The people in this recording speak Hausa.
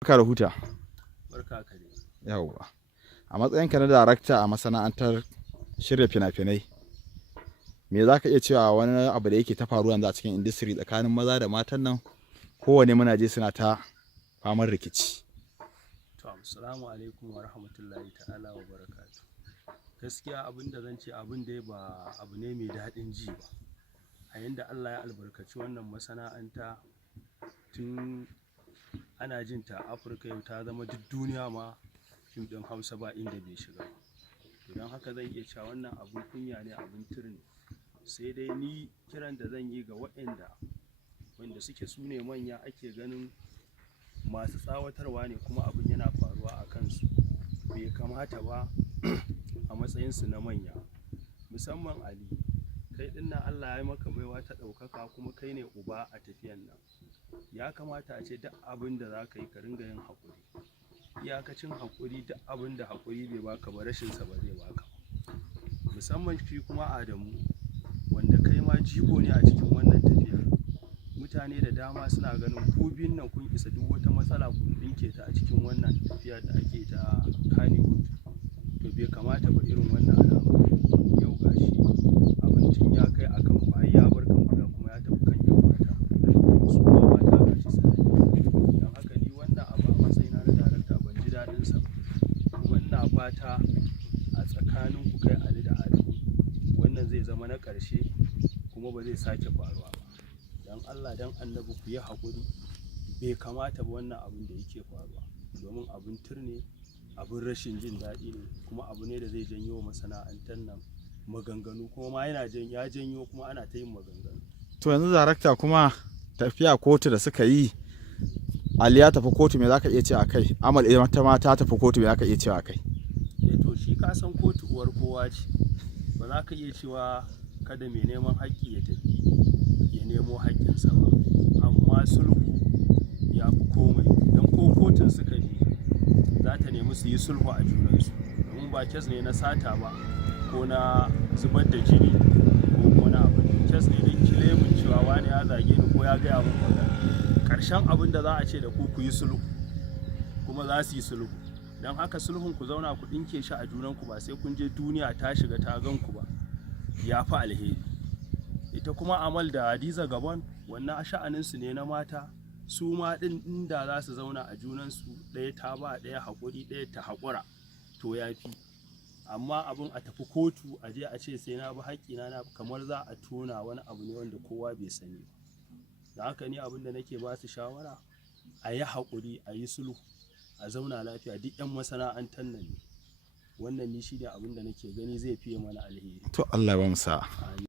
Barka da huta. Barka ka dai. Yawwa. A matsayinka na darakta a masana'antar shirya fina-finai, me za ka iya cewa wani abu da yake ta faruwa yanzu a cikin industry tsakanin maza da matan nan? Kowane muna je suna ta famar rikici. To, assalamu alaikum wa rahmatullahi ta'ala wa barakatuh. Gaskiya abin da zan ce abin dai ba abu ne mai daɗin ji ba. A yanda Allah ya albarkaci wannan masana'anta tun ana jin ta Afirka, yau ta zama duk duniya ma fim ɗin Hausa ba inda bai shiga ba. Don haka zan iya cewa wannan abun kunya ne, abun turne. Sai dai ni kiran da zan yi ga wanda suke su ne manya, ake ganin masu tsawatarwa ne kuma abin yana faruwa a kansu. Bai kamata ba a matsayinsu na manya. Musamman Ali, kai ɗin nan Allah ya yi maka baiwa ta ɗaukaka kuma kai ne uba a tafiyan nan. Ya kamata a ce duk abin da za ka yi ka ringa yin haƙuri. Iyakacin haƙuri, duk abin da haƙuri bai baka ba, rashinsa ba zai baka ba. Musamman shi kuma Adamu, wanda kai ma jigo ne a cikin wannan tafiyar. Mutane da dama suna ganin ku biyun nan kun isa duk wata matsala ku ɗinke ta a cikin wannan tafiyar da ake ta Kannywood. To bai kamata ba irin wannan al'amari. Yau gashi abincin ya kai a kan ku, ya bar kan guda kuma ya tafi kan yan mata. Su ma mata gashi sai. Don haka ni wannan abu a matsayina na darakta ban ji daɗin sa ba. Kuma ina fata a tsakanin ku kai Ali da Adamu wannan zai zama na ƙarshe kuma ba zai sake faruwa ba. Dan Allah dan Annabi ku yi haƙuri. Bai kamata ba wannan abin da yake faruwa, domin abin turne, abin rashin jin daɗi ne, kuma abu ne da zai janyo masana'antar nan maganganu, kuma ma ya janyo kuma ana ta yin maganganu. To yanzu darakta, kuma tafiya kotu da suka yi, Ali ya tafi kotu, me za ka iya cewa a kai? Amal ita ma ta tafi kotu, me za ka iya cewa a kai? To shi ka san kotu uwar kowa ce. Ba za ka iya cewa kada mai neman haƙƙi ya tafi ya nemo haƙƙinsa ba. Amma sulhu ya fi komai. Dan ko kotun suka je za ta nemi su yi sulhu a junansu. Domin ba kes ne na sata ba ko na zubar da jini ko wani abu. Kes ne na kilemin cewa wani ya zage ni ko ya gaya min magana. Ƙarshen abin da za a ce da ku yi sulhu, kuma za su yi sulhu. Don haka sulhun ku zauna ku ɗinke shi a junanku, ba sai kun je duniya ta shiga ta gan ku ba. Ya fi alheri. Ita kuma Amal da Hadiza Gabon, wannan sha'aninsu ne na mata. Su ma ɗin inda za su zauna a junansu, ɗaya ta ba ɗaya haƙuri, ɗaya ta haƙura, to ya fi. Amma abin a tafi kotu a je a ce sai na bi haƙƙina, na kamar za a tona wani abu ne wanda kowa bai sani. Da haka ni abin da nake ba su shawara, a yi haƙuri, a yi sulhu, a zauna lafiya. Duk 'yan masana'antar nan ne. Wannan ni shi ne abin da nake gani zai fiye mana alheri. To Allah ya ba mu sa'a.